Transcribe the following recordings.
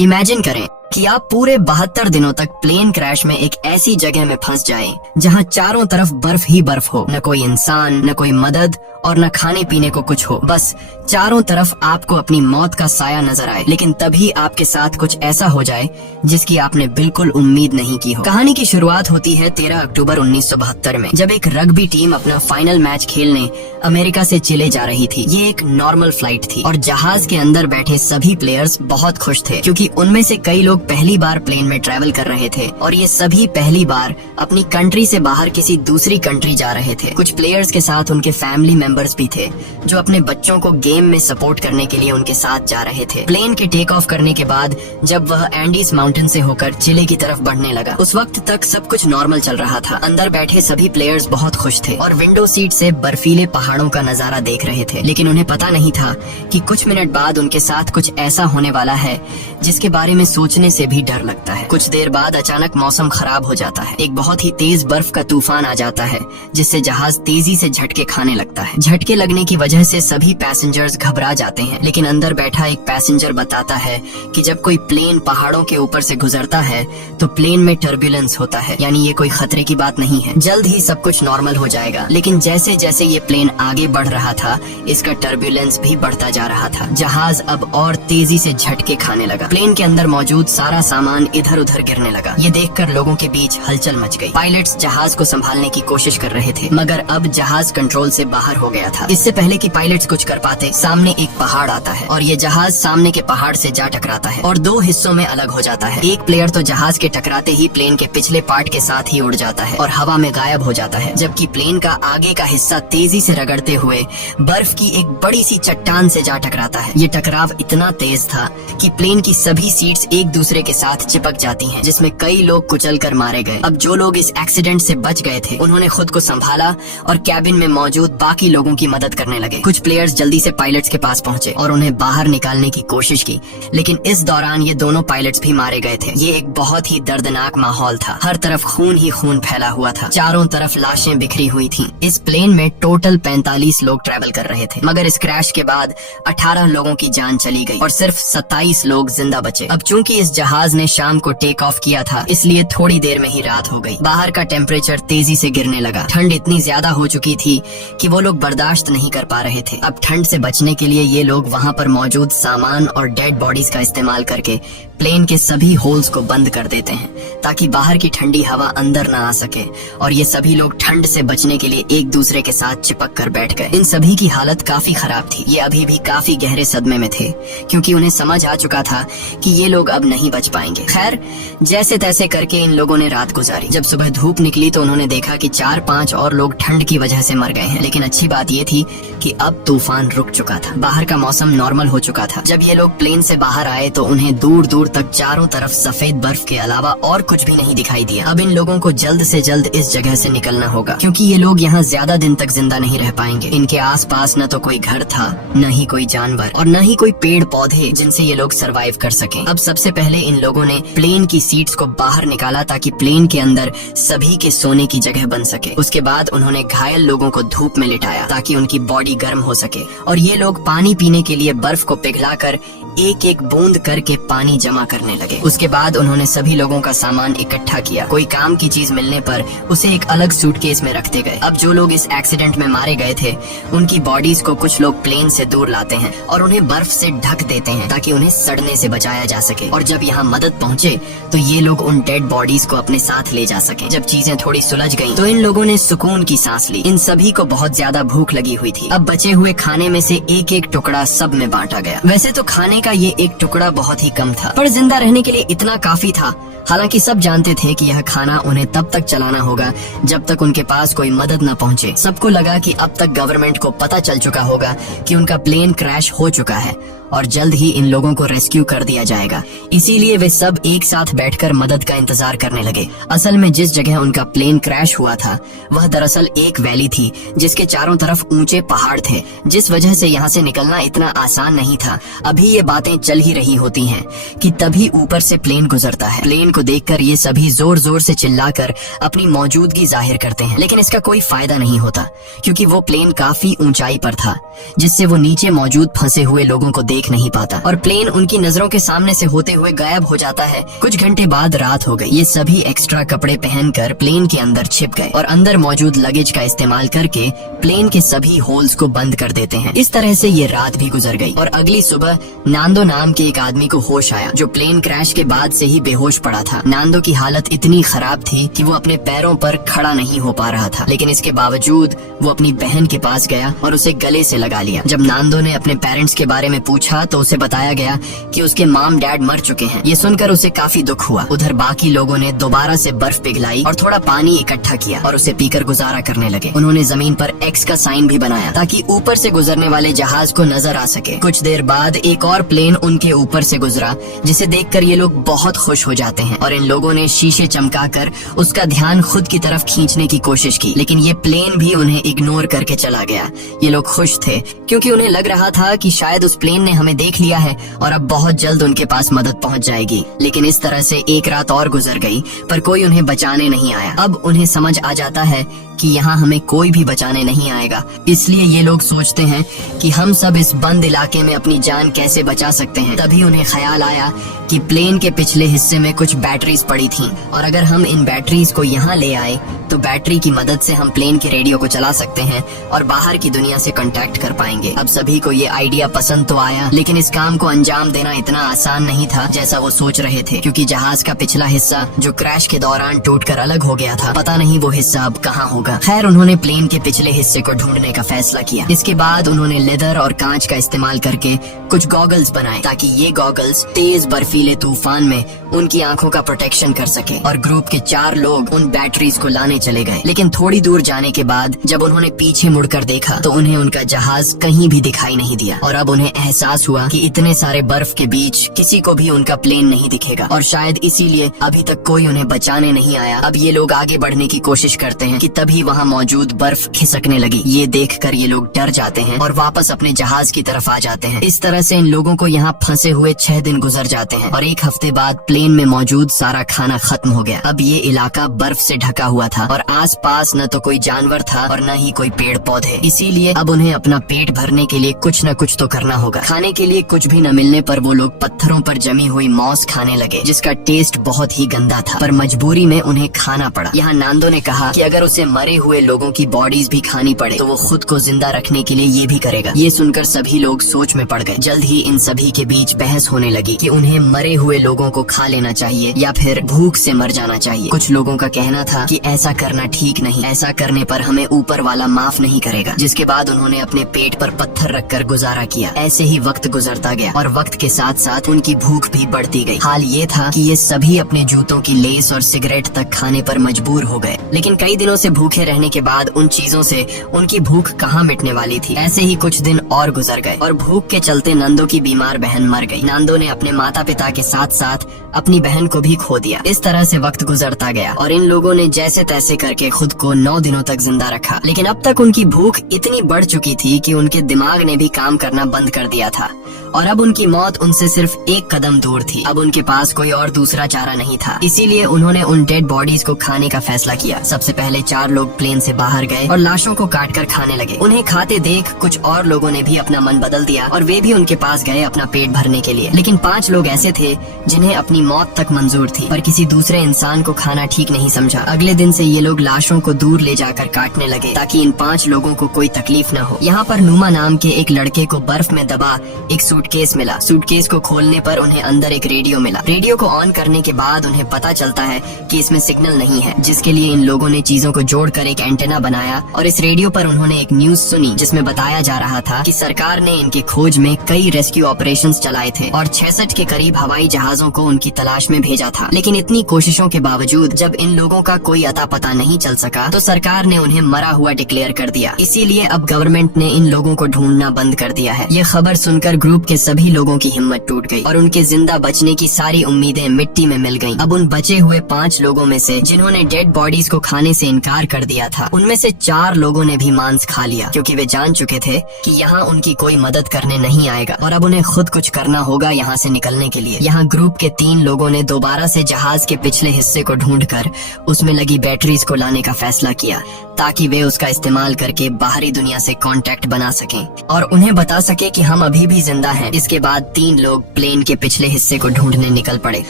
Imagine करें कि आप पूरे 72 दिनों तक प्लेन क्रैश में एक ऐसी जगह में फंस जाएं, जहां चारों तरफ बर्फ ही बर्फ हो, न कोई इंसान, न कोई मदद और न खाने पीने को कुछ हो। बस चारों तरफ आपको अपनी मौत का साया नजर आए, लेकिन तभी आपके साथ कुछ ऐसा हो जाए जिसकी आपने बिल्कुल उम्मीद नहीं की हो। कहानी की शुरुआत होती है 13 अक्टूबर 1972 में, जब एक रग्बी टीम अपना फाइनल मैच खेलने अमेरिका से चिले जा रही थी। ये एक नॉर्मल फ्लाइट थी और जहाज के अंदर बैठे सभी प्लेयर्स बहुत खुश थे, क्योंकि उनमें से कई लोग पहली बार प्लेन में ट्रैवल कर रहे थे और ये सभी पहली बार अपनी कंट्री से बाहर किसी दूसरी कंट्री जा रहे थे। कुछ प्लेयर्स के साथ उनके फैमिली मेंबर्स भी थे, जो अपने बच्चों को गेम में सपोर्ट करने के लिए उनके साथ जा रहे थे। प्लेन के टेक ऑफ करने के बाद जब वह एंडीज माउंटेन से होकर चिले की तरफ बढ़ने लगा, उस वक्त तक सब कुछ नॉर्मल चल रहा था। अंदर बैठे सभी प्लेयर्स बहुत खुश थे और विंडो सीट से बर्फीले पहाड़ों का नजारा देख रहे थे, लेकिन उन्हें पता नहीं था कि कुछ मिनट बाद उनके साथ कुछ ऐसा होने वाला है जिसके बारे में सोचने से भी डर लगता है। कुछ देर बाद अचानक मौसम खराब हो जाता है। एक बहुत ही तेज बर्फ का तूफान आ जाता है, जिससे जहाज तेजी से झटके खाने लगता है। झटके लगने की वजह से सभी पैसेंजर्स घबरा जाते हैं, लेकिन अंदर बैठा एक पैसेंजर बताता है कि जब कोई प्लेन पहाड़ों के ऊपर से गुजरता है तो प्लेन में टर्बुलेंस होता है, यानी ये कोई खतरे की बात नहीं है, जल्द ही सब कुछ नॉर्मल हो जाएगा। लेकिन जैसे जैसे ये प्लेन आगे बढ़ रहा था, इसका टर्बुलेंस भी बढ़ता जा रहा था। जहाज अब और तेजी से झटके खाने लगा। प्लेन के अंदर मौजूद सारा सामान इधर उधर गिरने लगा। ये देखकर लोगों के बीच हलचल मच गई। पायलट्स जहाज को संभालने की कोशिश कर रहे थे, मगर अब जहाज कंट्रोल से बाहर हो गया था। इससे पहले कि पायलट्स कुछ कर पाते, सामने एक पहाड़ आता है और ये जहाज सामने के पहाड़ से जा टकराता है और दो हिस्सों में अलग हो जाता है। एक प्लेयर तो जहाज के टकराते ही प्लेन के पिछले पार्ट के साथ ही उड़ जाता है और हवा में गायब हो जाता है, जबकि प्लेन का आगे का हिस्सा तेजी से रगड़ते हुए बर्फ की एक बड़ी सी चट्टान से जा टकराता है। ये टकराव इतना तेज था कि प्लेन की सभी सीट्स एक दूसरे के साथ चिपक जाती हैं, जिसमें कई लोग कुचल कर मारे गए। अब जो लोग इस एक्सीडेंट से बच गए थे, उन्होंने खुद को संभाला और कैबिन में मौजूद बाकी लोगों की मदद करने लगे। कुछ प्लेयर्स जल्दी से पायलट्स के पास पहुंचे और उन्हें बाहर निकालने की कोशिश की, लेकिन इस दौरान ये दोनों पायलट्स भी मारे गए थे। ये एक बहुत ही दर्दनाक माहौल था। हर तरफ खून ही खून फैला हुआ था। चारों तरफ लाशें बिखरी हुई थीं। इस प्लेन में टोटल 45 लोग ट्रैवल कर रहे थे, मगर इस क्रैश के बाद 18 लोगों की जान चली गई और सिर्फ 27 लोग जिंदा बचे। अब चूंकि इस जहाज ने शाम को टेक ऑफ किया था, इसलिए थोड़ी देर में ही रात हो गई। बाहर का टेम्परेचर तेजी से गिरने लगा। ठंड इतनी ज्यादा हो चुकी थी कि वो लोग बर्दाश्त नहीं कर पा रहे थे। अब ठंड से बचने के लिए ये लोग वहाँ पर मौजूद सामान और डेड बॉडीज का इस्तेमाल करके प्लेन के सभी होल्स को बंद कर देते हैं, ताकि बाहर की ठंडी हवा अंदर न आ सके। और ये सभी लोग ठंड से बचने के लिए एक दूसरे के साथ चिपक कर बैठ गए। इन सभी की हालत काफी खराब थी। ये अभी भी काफी गहरे सदमे में थे, क्योंकि उन्हें समझ आ चुका था कि ये लोग अब नहीं बच पाएंगे। खैर, जैसे तैसे करके इन लोगों ने रात गुजारी। जब सुबह धूप निकली तो उन्होंने देखा कि 4-5 और लोग ठंड की वजह से मर गए हैं। लेकिन अच्छी बात ये थी कि अब तूफान रुक चुका था। बाहर का मौसम नॉर्मल हो चुका था। जब ये लोग प्लेन से बाहर आए तो उन्हें दूर दूर तक चारों तरफ सफेद बर्फ के अलावा और कुछ भी नहीं दिखाई दिया। अब इन लोगों को जल्द से जल्द इस जगह से निकलना होगा, क्योंकि ये लोग यहाँ ज्यादा दिन तक जिंदा नहीं रह पाएंगे। इनके आसपास न तो कोई घर था, न ही कोई जानवर और न ही कोई पेड़ पौधे जिनसे ये लोग सरवाइव कर सकें। अब सबसे पहले इन लोगों ने प्लेन की सीट्स को बाहर निकाला, ताकि प्लेन के अंदर सभी के सोने की जगह बन सके। उसके बाद उन्होंने घायल लोगों को धूप में लिटाया, ताकि उनकी बॉडी गर्म हो सके। और ये लोग पानी पीने के लिए बर्फ को पिघलाकर एक एक बूंद करके पानी जमा करने लगे। उसके बाद उन्होंने सभी लोगों का सामान इकट्ठा किया। कोई काम की चीज मिलने पर उसे एक अलग सूटकेस में रखते गए। अब जो लोग इस एक्सीडेंट में मारे गए थे, उनकी बॉडीज को कुछ लोग प्लेन से दूर लाते हैं और उन्हें बर्फ से ढक देते हैं, ताकि उन्हें सड़ने से बचाया जा सके। और जब यहाँ मदद पहुँचे तो ये लोग उन डेड बॉडीज को अपने साथ ले जा सके। जब चीजें थोड़ी सुलझ गयी तो इन लोगों ने सुकून की सांस ली। इन सभी को बहुत ज्यादा भूख लगी हुई थी। अब बचे हुए खाने में से एक एक टुकड़ा सब में बांटा गया। वैसे तो खाने का ये एक टुकड़ा बहुत ही कम था, पर जिंदा रहने के लिए इतना काफी था। हालांकि सब जानते थे कि यह खाना उन्हें तब तक चलाना होगा जब तक उनके पास कोई मदद न पहुंचे। सबको लगा कि अब तक गवर्नमेंट को पता चल चुका होगा कि उनका प्लेन क्रैश हो चुका है और जल्द ही इन लोगों को रेस्क्यू कर दिया जाएगा। इसीलिए वे सब एक साथ बैठकर मदद का इंतजार करने लगे। असल में जिस जगह उनका प्लेन क्रैश हुआ था, वह दरअसल एक वैली थी, जिसके चारों तरफ ऊंचे पहाड़ थे, जिस वजह से यहाँ से निकलना इतना आसान नहीं था। अभी ये बातें चल ही रही होती हैं कि तभी ऊपर से प्लेन गुजरता है। प्लेन को देखकर ये सभी जोर जोर से चिल्लाकर अपनी मौजूदगी जाहिर करते हैं, लेकिन इसका कोई फायदा नहीं होता, क्योंकि वो प्लेन काफी ऊंचाई पर था। जिससे वो नीचे मौजूद फंसे हुए लोगों को देख नहीं पाता और प्लेन उनकी नजरों के सामने से होते हुए गायब हो जाता है। कुछ घंटे बाद रात हो गई। ये सभी एक्स्ट्रा कपड़े पहनकर प्लेन के अंदर छिप गए और अंदर मौजूद लगेज का इस्तेमाल करके प्लेन के सभी होल्स को बंद कर देते हैं। इस तरह से ये रात भी गुजर गई और अगली सुबह नांदो नाम के एक आदमी को होश आया जो प्लेन क्रैश के बाद से ही बेहोश पड़ा था। नांदो की हालत इतनी खराब थी कि वो अपने पैरों पर खड़ा नहीं हो पा रहा था, लेकिन इसके बावजूद वो अपनी बहन के पास गया और उसे गले से लगा लिया। जब नांदो ने अपने पेरेंट्स के बारे में पूछा तो उसे बताया गया कि उसके मॉम डैड मर चुके हैं। ये सुनकर उसे काफी दुख हुआ। उधर बाकी लोगों ने दोबारा से बर्फ पिघलाई और थोड़ा पानी इकट्ठा किया और उसे पीकर गुजारा करने लगे। उन्होंने जमीन पर एक्स का साइन भी बनाया ताकि ऊपर से गुजरने वाले जहाज को नजर आ सके। कुछ देर बाद एक और प्लेन उनके ऊपर से गुजरा, जिसे देखकर ये लोग बहुत खुश हो जाते हैं और इन लोगों ने शीशे चमकाकर उसका ध्यान खुद की तरफ खींचने की कोशिश की, लेकिन ये प्लेन भी उन्हें इग्नोर करके चला गया। ये लोग खुश थे क्योंकि उन्हें लग रहा था कि शायद उस प्लेन ने हमें देख लिया है और अब बहुत जल्द उनके पास मदद पहुंच जाएगी। लेकिन इस तरह से एक रात और गुजर गई पर कोई उन्हें बचाने नहीं आया। अब उन्हें समझ आ जाता है कि यहाँ हमें कोई भी बचाने नहीं आएगा, इसलिए ये लोग सोचते हैं कि हम सब इस बंद इलाके में अपनी जान कैसे बचा सकते हैं। तभी उन्हें ख्याल आया कि प्लेन के पिछले हिस्से में कुछ बैटरीज पड़ी थीं और अगर हम इन बैटरीज को यहाँ ले आए तो बैटरी की मदद से हम प्लेन के रेडियो को चला सकते हैं और बाहर की दुनिया से कांटेक्ट कर पाएंगे। अब सभी को ये आइडिया पसंद तो आया, लेकिन इस काम को अंजाम देना इतना आसान नहीं था जैसा वो सोच रहे थे, क्योंकि जहाज का पिछला हिस्सा जो क्रैश के दौरान टूटकर अलग हो गया था, पता नहीं वो हिस्सा अब कहाँ होगा। खैर, उन्होंने प्लेन के पिछले हिस्से को ढूंढने का फैसला किया। इसके बाद उन्होंने लेदर और कांच का इस्तेमाल करके कुछ गॉगल्स बनाए ताकि ये गॉगल्स तेज बर्फीले तूफान में उनकी आंखों का प्रोटेक्शन कर सके। और ग्रुप के 4 लोग उन बैटरीज को लाने चले गए, लेकिन थोड़ी दूर जाने के बाद जब उन्होंने पीछे मुड़कर देखा तो उन्हें उनका जहाज कहीं भी दिखाई नहीं दिया और अब उन्हें एहसास हुआ कि इतने सारे बर्फ के बीच किसी को भी उनका प्लेन नहीं दिखेगा और शायद इसीलिए अभी तक कोई उन्हें बचाने नहीं आया। अब ये लोग आगे बढ़ने की कोशिश करते हैं कि तभी वहाँ मौजूद बर्फ खिसकने लगी। ये देखकर ये लोग डर जाते हैं और वापस अपने जहाज की तरफ आ जाते हैं। इस तरह से इन लोगों को यहाँ फंसे हुए 6 दिन गुजर जाते हैं और 1 हफ्ते बाद प्लेन में मौजूद सारा खाना खत्म हो गया। अब ये इलाका बर्फ से ढका हुआ था और आसपास न तो कोई जानवर था और न ही कोई पेड़ पौधे। इसीलिए अब उन्हें अपना पेट भरने के लिए कुछ न कुछ तो करना होगा। खाने के लिए कुछ भी न मिलने पर वो लोग पत्थरों पर जमी हुई मौस खाने लगे, जिसका टेस्ट बहुत ही गंदा था, पर मजबूरी में उन्हें खाना पड़ा। यहाँ नांदो ने कहा कि अगर उसे मरे हुए लोगों की बॉडीज भी खानी पड़े तो वो खुद को जिंदा रखने के लिए ये भी करेगा। ये सुनकर सभी लोग सोच में पड़ गए। जल्द ही इन सभी के बीच बहस होने लगी कि उन्हें मरे हुए लोगों को खा लेना चाहिए या फिर भूख से मर जाना चाहिए। कुछ लोगों का कहना था कि ऐसा करना ठीक नहीं, ऐसा करने पर हमें ऊपर वाला माफ नहीं करेगा। जिसके बाद उन्होंने अपने पेट पर पत्थर रखकर गुजारा किया। ऐसे ही वक्त गुजरता गया और वक्त के साथ साथ उनकी भूख भी बढ़ती गई। हाल ये था कि ये सभी अपने जूतों की लेस और सिगरेट तक खाने पर मजबूर हो गए, लेकिन कई दिनों से भूखे रहने के बाद उन चीजों से उनकी भूख कहाँ मिटने वाली थी। ऐसे ही कुछ दिन और गुजर गए और भूख के चलते नंदो की बीमार बहन मर गई। नंदो ने अपने माता पिता के साथ साथ अपनी बहन को भी खो दिया। इस तरह से वक्त गुजरता गया और इन लोगों ने जैसे तैसे करके खुद को 9 दिनों तक जिंदा रखा, लेकिन अब तक उनकी भूख इतनी बढ़ चुकी थी कि उनके दिमाग ने भी काम करना बंद कर दिया था और अब उनकी मौत उनसे सिर्फ 1 कदम दूर थी। अब उनके पास कोई और दूसरा चारा नहीं था, इसीलिए उन्होंने उन डेड बॉडीज को खाने का फैसला किया। सबसे पहले 4 लोग प्लेन से बाहर गए और लाशों को काटकर खाने लगे। उन्हें खाते देख कुछ और लोगों ने भी अपना मन बदल दिया और वे भी उनके पास गए अपना पेट भरने के लिए। लेकिन 5 लोग ऐसे थे जिन्हें अपनी मौत तक मंजूर थी, पर किसी दूसरे इंसान को खाना ठीक नहीं समझा। अगले दिन से ये लोग लाशों को दूर ले जाकर काटने लगे ताकि इन 5 लोगों को कोई तकलीफ न हो। यहाँ पर नुमा नाम के एक लड़के को बर्फ में दबा एक सूटकेस मिला। सूटकेस को खोलने पर उन्हें अंदर एक रेडियो मिला। रेडियो को ऑन करने के बाद उन्हें पता चलता है कि इसमें सिग्नल नहीं है, जिसके लिए इन लोगों ने चीजों को जोड़कर एक एंटेना बनाया और इस रेडियो पर उन्होंने एक न्यूज सुनी जिसमें बताया जा रहा था कि सरकार ने इनके खोज में कई रेस्क्यू ऑपरेशंस चलाए थे और 66 के करीब हवाई जहाजों को उनकी तलाश में भेजा था। लेकिन इतनी कोशिशों के बावजूद जब इन लोगों का कोई अता पता नहीं चल सका तो सरकार ने उन्हें मरा हुआ डिक्लेयर कर दिया। इसीलिए अब गवर्नमेंट ने इन लोगों को ढूंढना बंद कर दिया है। ये खबर सुनकर ग्रुप के सभी लोगों की हिम्मत टूट गई और उनके जिंदा बचने की सारी उम्मीदें मिट्टी में मिल गईं। अब उन बचे हुए 5 लोगों में से जिन्होंने डेड बॉडीज को खाने से इनकार कर दिया था, उनमें से 4 लोगों ने भी मांस खा लिया, क्योंकि वे जान चुके थे कि यहाँ उनकी कोई मदद करने नहीं आएगा और अब उन्हें खुद कुछ करना होगा यहाँ से निकलने के लिए। यहाँ ग्रुप के 3 लोगों ने दोबारा से जहाज के पिछले हिस्से को ढूंढकर उसमें लगी बैटरीज को लाने का फैसला किया ताकि वे उसका इस्तेमाल करके बाहरी दुनिया से कांटेक्ट बना सकें और उन्हें बता सके कि हम अभी भी जिंदा हैं। इसके बाद 3 लोग प्लेन के पिछले हिस्से को ढूंढने निकल पड़े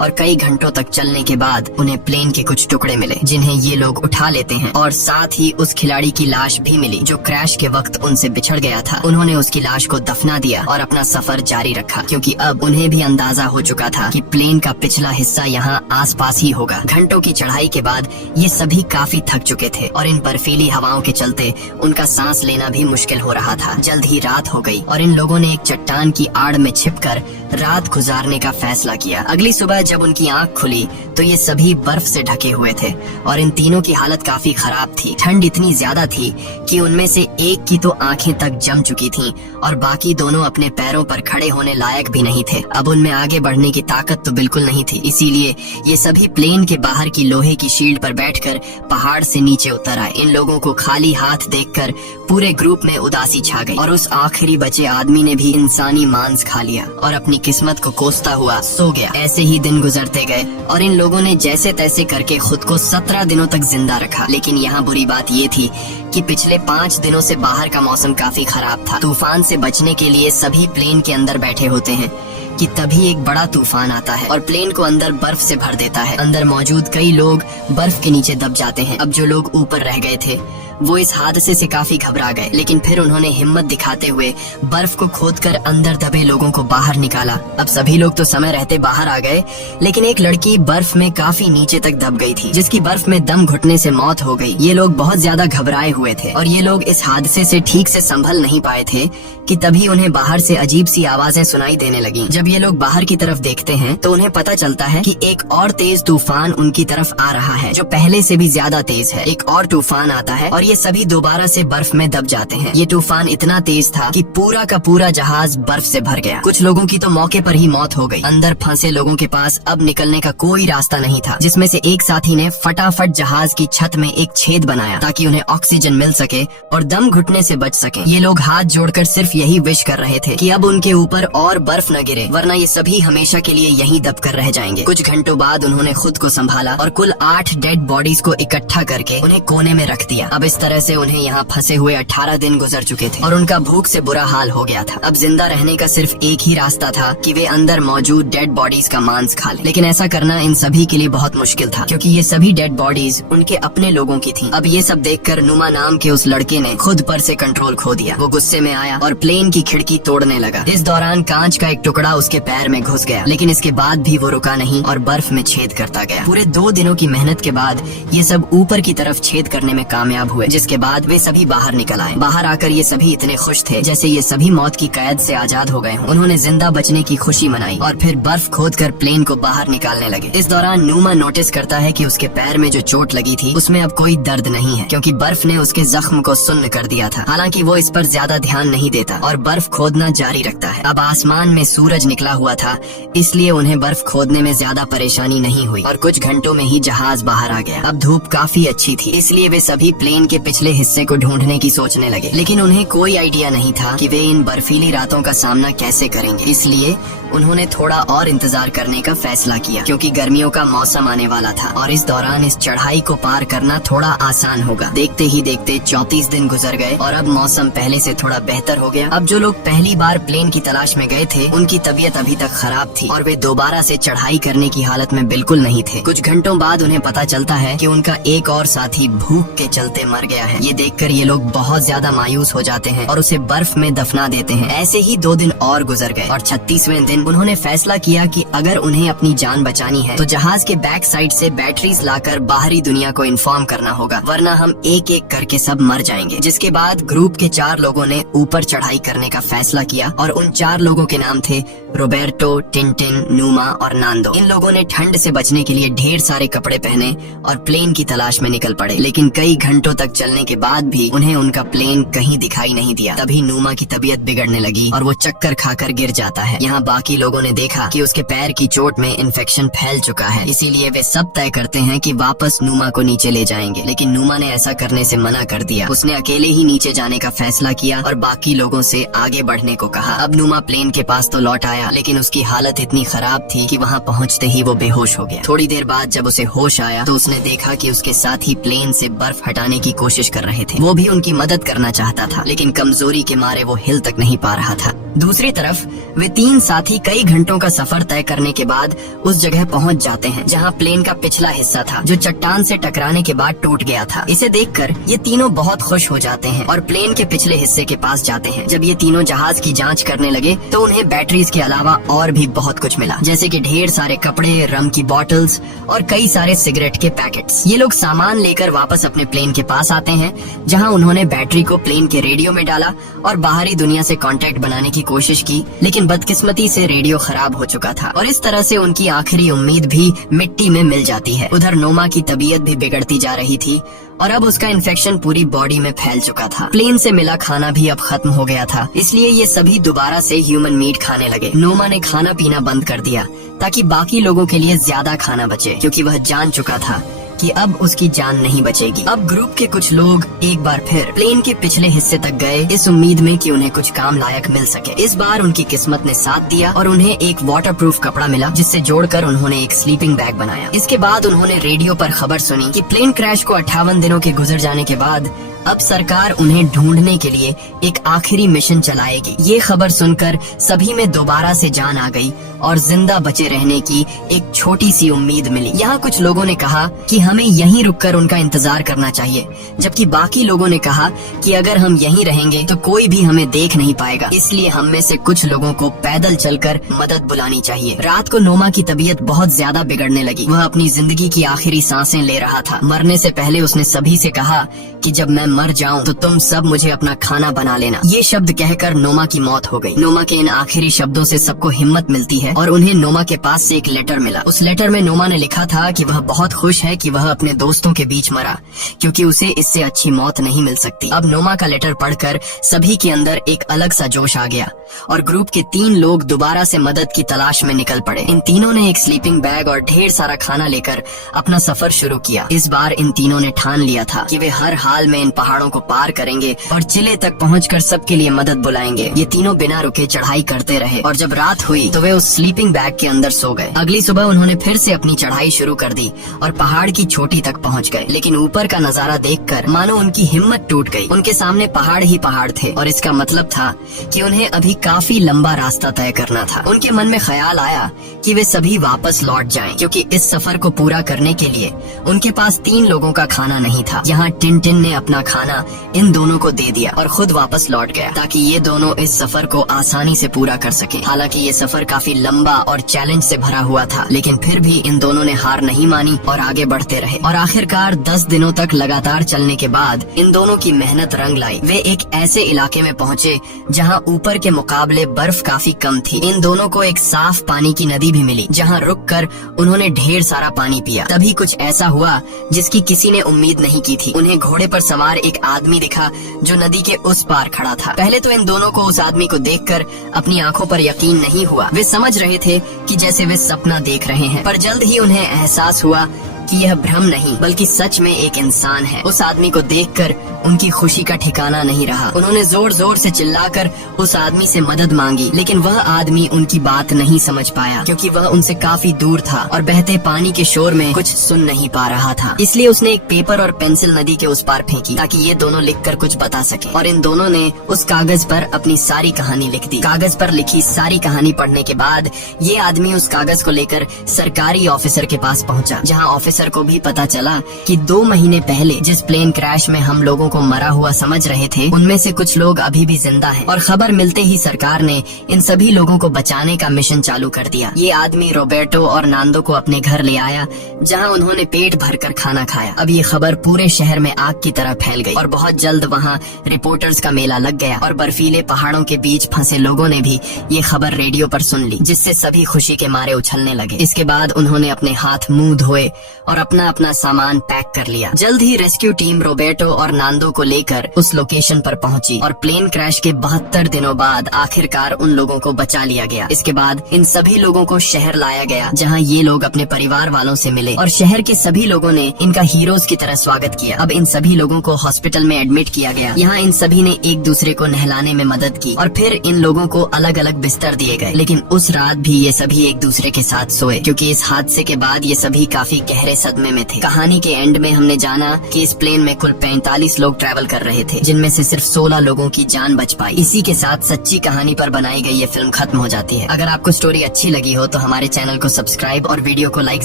और कई घंटों तक चलने के बाद उन्हें प्लेन के कुछ टुकड़े मिले जिन्हें ये लोग उठा लेते हैं और साथ ही उस खिलाड़ी की लाश भी मिली जो क्रैश के वक्त उनसे बिछड़ गया था। उन्होंने उसकी लाश को दफना दिया और अपना सफर जारी रखा क्योंकि अब उन्हें भी अंदाजा हो चुका था कि प्लेन का पिछला हिस्सा यहाँ आसपास ही होगा। घंटों की चढ़ाई के बाद ये सभी काफी थक चुके थे और इन बर्फीली हवाओं के चलते उनका सांस लेना भी मुश्किल हो रहा था। जल्द ही रात हो गई और इन लोगों ने एक चट्टान की आड़ में छिपकर रात गुजारने का फैसला किया। अगली सुबह जब उनकी आंख खुली तो ये सभी बर्फ से ढके हुए थे और इन तीनों की हालत काफी खराब थी। ठंड इतनी ज्यादा थी कि उनमें से एक की तो आंखें तक जम चुकी थीं और बाकी दोनों अपने पैरों पर खड़े होने लायक भी नहीं थे। अब उनमें आगे बढ़ने की ताकत तो बिल्कुल नहीं थी, इसीलिए ये सभी प्लेन के बाहर की लोहे की शील्ड पर बैठकर पहाड़ से नीचे उतर आए। इन लोगों को खाली हाथ देखकर पूरे ग्रुप में उदासी छा गई और उस आखिरी बचे आदमी ने भी इंसानी मांस खा लिया और अपनी किस्मत को कोसता हुआ सो गया। ऐसे ही दिन गुजरते गए और इन लोगों ने जैसे तैसे करके खुद को 17 दिनों तक जिंदा रखा। लेकिन यहाँ बुरी बात ये थी कि पिछले 5 दिनों से बाहर का मौसम काफी खराब था। तूफान से बचने के लिए सभी प्लेन के अंदर बैठे होते हैं कि तभी एक बड़ा तूफान आता है और प्लेन को अंदर बर्फ से भर देता है। अंदर मौजूद कई लोग बर्फ के नीचे दब जाते हैं। अब जो लोग ऊपर रह गए थे वो इस हादसे से काफी घबरा गए, लेकिन फिर उन्होंने हिम्मत दिखाते हुए बर्फ को खोदकर अंदर दबे लोगों को बाहर निकाला। अब सभी लोग तो समय रहते बाहर आ गए, लेकिन एक लड़की बर्फ में काफी नीचे तक दब गई थी जिसकी बर्फ में दम घुटने से मौत हो गई। ये लोग बहुत ज्यादा घबराए हुए थे और ये लोग इस हादसे से ठीक से संभल नहीं पाए थे कि तभी उन्हें बाहर से अजीब सी आवाजें सुनाई देने लगी। जब ये लोग बाहर की तरफ देखते हैं तो उन्हें पता चलता है कि एक और तेज तूफान उनकी तरफ आ रहा है जो पहले से भी ज्यादा तेज है। एक और तूफान आता है और ये सभी दोबारा से बर्फ में दब जाते हैं। ये तूफान इतना तेज था कि पूरा का पूरा जहाज बर्फ से भर गया। कुछ लोगों की तो मौके पर ही मौत हो गई। अंदर फंसे लोगों के पास अब निकलने का कोई रास्ता नहीं था, जिसमें से एक साथी ने फटाफट जहाज की छत में एक छेद बनाया ताकि उन्हें ऑक्सीजन मिल सके और दम घुटने से बच सके। ये लोग हाथ जोड़कर सिर्फ यही विश कर रहे थे कि अब उनके ऊपर और बर्फ न गिरे, वरना ये सभी हमेशा के लिए यहीं दबकर रह जाएंगे। कुछ घंटों बाद उन्होंने खुद को संभाला और कुल 8 डेड बॉडीज को इकट्ठा करके उन्हें कोने में रख दिया। अब इस तरह से उन्हें यहाँ फंसे हुए 18 दिन गुजर चुके थे और उनका भूख से बुरा हाल हो गया था। अब जिंदा रहने का सिर्फ एक ही रास्ता था कि वे अंदर मौजूद डेड बॉडीज का मांस खा लें। लेकिन ऐसा करना इन सभी के लिए बहुत मुश्किल था क्योंकि ये सभी डेड बॉडीज उनके अपने लोगों की थी। अब ये सब देखकर नुमा नाम के उस लड़के ने खुद पर से कंट्रोल खो दिया। वो गुस्से में आया और प्लेन की खिड़की तोड़ने लगा। इस दौरान कांच का एक टुकड़ा उसके पैर में घुस गया, लेकिन इसके बाद भी वो रुका नहीं और बर्फ में छेद करता गया। पूरे 2 दिनों की मेहनत के बाद ये सब ऊपर की तरफ छेद करने में कामयाब हुए, जिसके बाद वे सभी बाहर निकल आए। बाहर आकर ये सभी इतने खुश थे जैसे ये सभी मौत की कैद से आजाद हो गए हों। उन्होंने जिंदा बचने की खुशी मनाई और फिर बर्फ खोदकर प्लेन को बाहर निकालने लगे। इस दौरान नुमा नोटिस करता है कि उसके पैर में जो चोट लगी थी उसमें अब कोई दर्द नहीं है क्योंकि बर्फ ने उसके जख्म को सुन्न कर दिया था। हालांकि वो इस पर ज्यादा ध्यान नहीं देता और बर्फ खोदना जारी रखता है। अब आसमान में सूरज निकला हुआ था, इसलिए उन्हें बर्फ खोदने में ज्यादा परेशानी नहीं हुई और कुछ घंटों में ही जहाज बाहर आ गया। अब धूप काफी अच्छी थी, इसलिए वे सभी प्लेन के पिछले हिस्से को ढूंढने की सोचने लगे, लेकिन उन्हें कोई आइडिया नहीं था कि वे इन बर्फीली रातों का सामना कैसे करेंगे। इसलिए उन्होंने थोड़ा और इंतजार करने का फैसला किया क्योंकि गर्मियों का मौसम आने वाला था और इस दौरान इस चढ़ाई को पार करना थोड़ा आसान होगा। देखते ही देखते 34 दिन गुजर गए और अब मौसम पहले से थोड़ा बेहतर हो गया। अब जो लोग पहली बार प्लेन की तलाश में गए थे उनकी तबीयत अभी तक खराब थी और वे दोबारा से चढ़ाई करने की हालत में बिल्कुल नहीं थे। कुछ घंटों बाद उन्हें पता चलता है कि उनका एक और साथी भूख के चलते मर गया है। ये देखकर ये लोग बहुत ज्यादा मायूस हो जाते हैं और उसे बर्फ में दफना देते हैं। ऐसे ही 2 दिन और गुजर गए और 36वें दिन उन्होंने फैसला किया कि अगर उन्हें अपनी जान बचानी है तो जहाज के बैक साइड से बैटरीज लाकर बाहरी दुनिया को इन्फॉर्म करना होगा, वरना हम एक एक करके सब मर जाएंगे। जिसके बाद ग्रुप के 4 लोगों ने ऊपर चढ़ाई करने का फैसला किया और उन 4 लोगों के नाम थे रोबर्टो, टिंटिन, नुमा और नांदो। इन लोगों ने ठंड से बचने के लिए ढेर सारे कपड़े पहने और प्लेन की तलाश में निकल पड़े, लेकिन कई घंटों तक चलने के बाद भी उन्हें उनका प्लेन कहीं दिखाई नहीं दिया। तभी नुमा की तबीयत बिगड़ने लगी और वो चक्कर खाकर गिर जाता है। यहाँ बाकी लोगों ने देखा कि उसके पैर की चोट में इन्फेक्शन फैल चुका है, इसीलिए वे सब तय करते हैं कि वापस नुमा को नीचे ले जाएंगे, लेकिन नुमा ने ऐसा करने से मना कर दिया। उसने अकेले ही नीचे जाने का फैसला किया और बाकी लोगों से आगे बढ़ने को कहा। अब नुमा प्लेन के पास तो लौट आया आया, लेकिन उसकी हालत इतनी खराब थी कि वहाँ पहुँचते ही वो बेहोश हो गया। थोड़ी देर बाद जब उसे होश आया तो उसने देखा कि उसके साथी प्लेन से बर्फ हटाने की कोशिश कर रहे थे। वो भी उनकी मदद करना चाहता था, लेकिन कमजोरी के मारे वो हिल तक नहीं पा रहा था। दूसरी तरफ वे 3 साथी कई घंटों का सफर तय करने के बाद उस जगह पहुंच जाते हैं जहां प्लेन का पिछला हिस्सा था, जो चट्टान से टकराने के बाद टूट गया था। इसे देखकर ये तीनों बहुत खुश हो जाते हैं और प्लेन के पिछले हिस्से के पास जाते हैं। जब ये तीनों जहाज की जांच करने लगे तो उन्हें बैटरीज के अलावा और भी बहुत कुछ मिला, जैसे कि ढेर सारे कपड़े, रम की बॉटल्स और कई सारे सिगरेट के पैकेट्स। ये लोग सामान लेकर वापस अपने प्लेन के पास आते हैं, जहाँ उन्होंने बैटरी को प्लेन के रेडियो में डाला और बाहरी दुनिया से कांटेक्ट बनाने की कोशिश की, लेकिन बदकिस्मती से रेडियो खराब हो चुका था और इस तरह से उनकी आखिरी उम्मीद भी मिट्टी में मिल जाती है। उधर नोमा की तबीयत भी बिगड़ती जा रही थी और अब उसका इन्फेक्शन पूरी बॉडी में फैल चुका था। प्लेन से मिला खाना भी अब खत्म हो गया था, इसलिए ये सभी दोबारा से ह्यूमन मीट खाने लगे। नोमा ने खाना पीना बंद कर दिया ताकि बाकी लोगों के लिए ज्यादा खाना बचे, क्योंकि वह जान चुका था कि अब उसकी जान नहीं बचेगी। अब ग्रुप के कुछ लोग एक बार फिर प्लेन के पिछले हिस्से तक गए, इस उम्मीद में कि उन्हें कुछ काम लायक मिल सके। इस बार उनकी किस्मत ने साथ दिया और उन्हें एक वाटरप्रूफ कपड़ा मिला, जिससे जोड़कर उन्होंने एक स्लीपिंग बैग बनाया। इसके बाद उन्होंने रेडियो पर खबर सुनी कि प्लेन क्रैश को 58 दिनों के गुजर जाने के बाद अब सरकार उन्हें ढूंढने के लिए एक आखिरी मिशन चलाएगी। ये खबर सुनकर सभी में दोबारा से जान आ गई और जिंदा बचे रहने की एक छोटी सी उम्मीद मिली। यहाँ कुछ लोगों ने कहा कि हमें यहीं रुककर उनका इंतजार करना चाहिए, जबकि बाकी लोगों ने कहा कि अगर हम यहीं रहेंगे तो कोई भी हमें देख नहीं पाएगा, इसलिए हम में से कुछ लोगों को पैदल चलकर मदद बुलानी चाहिए। रात को नोमा की तबीयत बहुत ज्यादा बिगड़ने लगी। वह अपनी जिंदगी की आखिरी सांसें ले रहा था। मरने से पहले उसने सभी से कहा कि जब मैं मर जाऊं तो तुम सब मुझे अपना खाना बना लेना। ये शब्द कहकर नोमा की मौत हो गई। नोमा के इन आखिरी शब्दों से सबको हिम्मत मिलती है और उन्हें नोमा के पास से एक लेटर मिला। उस लेटर में नोमा ने लिखा था कि वह बहुत खुश है कि वह अपने दोस्तों के बीच मरा, क्योंकि उसे इससे अच्छी मौत नहीं मिल सकती। अब नोमा का लेटर पढ़कर सभी के अंदर एक अलग सा जोश आ गया और ग्रुप के 3 लोग दोबारा से मदद की तलाश में निकल पड़े। इन तीनों ने एक स्लीपिंग बैग और ढेर सारा खाना लेकर अपना सफर शुरू किया। इस बार इन तीनों ने ठान लिया था कि वे हर हाल में इन पहाड़ों को पार करेंगे और चिले तक पहुंचकर सबके लिए मदद बुलाएंगे। ये तीनों बिना रुके चढ़ाई करते रहे और जब रात हुई तो वे उस स्लीपिंग बैग के अंदर सो गए। अगली सुबह उन्होंने फिर से अपनी चढ़ाई शुरू कर दी और पहाड़ की चोटी तक पहुंच गए, लेकिन ऊपर का नजारा देखकर मानो उनकी हिम्मत टूट गई। उनके सामने पहाड़ ही पहाड़ थे और इसका मतलब था कि उन्हें अभी काफी लंबा रास्ता तय करना था। उनके मन में ख्याल आया कि वे सभी वापस लौट जाएं, क्योंकि इस सफर को पूरा करने के लिए उनके पास 3 लोगों का खाना नहीं था। यहाँ टिन ने अपना खाना इन दोनों को दे दिया और खुद वापस लौट गया, ताकि ये दोनों इस सफर को आसानी से पूरा कर सके। हालांकि ये सफर काफी लंबा और चैलेंज से भरा हुआ था, लेकिन फिर भी इन दोनों ने हार नहीं मानी और आगे बढ़ते रहे। और आखिरकार 10 दिनों तक लगातार चलने के बाद इन दोनों की मेहनत रंग लाई। वे एक ऐसे इलाके में पहुँचे जहाँ ऊपर के मुकाबले बर्फ काफी कम थी। इन दोनों को एक साफ पानी की नदी भी मिली, जहाँ रुककर उन्होंने ढेर सारा पानी पिया। तभी कुछ ऐसा हुआ जिसकी किसी ने उम्मीद नहीं की थी। उन्हें घोड़े पर सवार एक आदमी दिखा जो नदी के उस पार खड़ा था। पहले तो इन दोनों को उस आदमी को देखकर अपनी आंखों पर यकीन नहीं हुआ। वे समझ रहे थे कि जैसे वे सपना देख रहे हैं, पर जल्द ही उन्हें एहसास हुआ कि यह भ्रम नहीं बल्कि सच में एक इंसान है। उस आदमी को देखकर उनकी खुशी का ठिकाना नहीं रहा। उन्होंने जोर जोर से चिल्लाकर उस आदमी से मदद मांगी, लेकिन वह आदमी उनकी बात नहीं समझ पाया, क्योंकि वह उनसे काफी दूर था और बहते पानी के शोर में कुछ सुन नहीं पा रहा था। इसलिए उसने एक पेपर और पेंसिल नदी के उस पार फेंकी ताकि ये दोनों लिखकर कुछ बता सके। और इन दोनों ने उस कागज पर अपनी सारी कहानी लिख दी। कागज पर लिखी सारी कहानी पढ़ने के बाद ये आदमी उस कागज को लेकर सरकारी ऑफिसर के पास पहुँचा, जहाँ ऑफिसर को भी पता चला कि 2 महीने पहले जिस प्लेन क्रैश में हम लोगों को मरा हुआ समझ रहे थे, उनमें से कुछ लोग अभी भी जिंदा हैं। और खबर मिलते ही सरकार ने इन सभी लोगों को बचाने का मिशन चालू कर दिया। ये आदमी रोबर्टो और नांदो को अपने घर ले आया, जहां उन्होंने पेट भरकर खाना खाया। अब ये खबर पूरे शहर में आग की तरह फैल गई और बहुत जल्द वहाँ रिपोर्टर्स का मेला लग गया और बर्फीले पहाड़ों के बीच फंसे लोगों ने भी ये खबर रेडियो पर सुन ली, जिससे सभी खुशी के मारे उछलने लगे। इसके बाद उन्होंने अपने हाथ मुंह धोए और अपना अपना सामान पैक कर लिया। जल्द ही रेस्क्यू टीम रोबर्टो और नांदो मददों को लेकर उस लोकेशन पर पहुंची और प्लेन क्रैश के 72 दिनों बाद आखिरकार उन लोगों को बचा लिया गया। इसके बाद इन सभी लोगों को शहर लाया गया जहां ये लोग अपने परिवार वालों से मिले और शहर के सभी लोगों ने इनका हीरोज की तरह स्वागत किया। अब इन सभी लोगों को हॉस्पिटल में एडमिट किया गया। यहाँ इन सभी ने एक दूसरे को नहलाने में मदद की और फिर इन लोगों को अलग अलग बिस्तर दिए गए। लेकिन उस रात भी ये सभी एक दूसरे के साथ सोए क्योंकि इस हादसे के बाद ये सभी काफी गहरे सदमे में थे। कहानी के एंड में हमने जाना कि इस प्लेन में कुल 45 लोग ट्रैवल कर रहे थे, जिनमें से सिर्फ 16 लोगों की जान बच पाई। इसी के साथ सच्ची कहानी पर बनाई गई ये फिल्म खत्म हो जाती है। अगर आपको स्टोरी अच्छी लगी हो तो हमारे चैनल को सब्सक्राइब और वीडियो को लाइक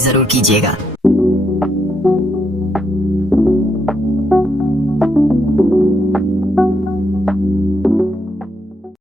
जरूर कीजिएगा।